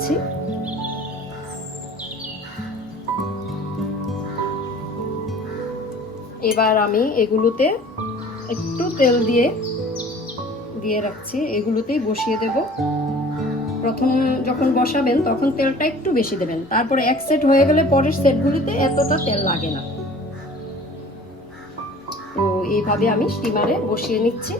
নিচ্ছি। এবার আমি এগুলোতে একটু তেল দিয়ে রাখছি, এগুলোতেই বসিয়ে দেব। প্রথম যখন বসাবেন তখন তেলটা একটু বেশি দেবেন, তারপরে এক সেট হয়ে গেলে পরের সেটগুলিতে এতটা তেল লাগে না। তো এইভাবে আমি স্টিমারে বসিয়ে নিচ্ছি।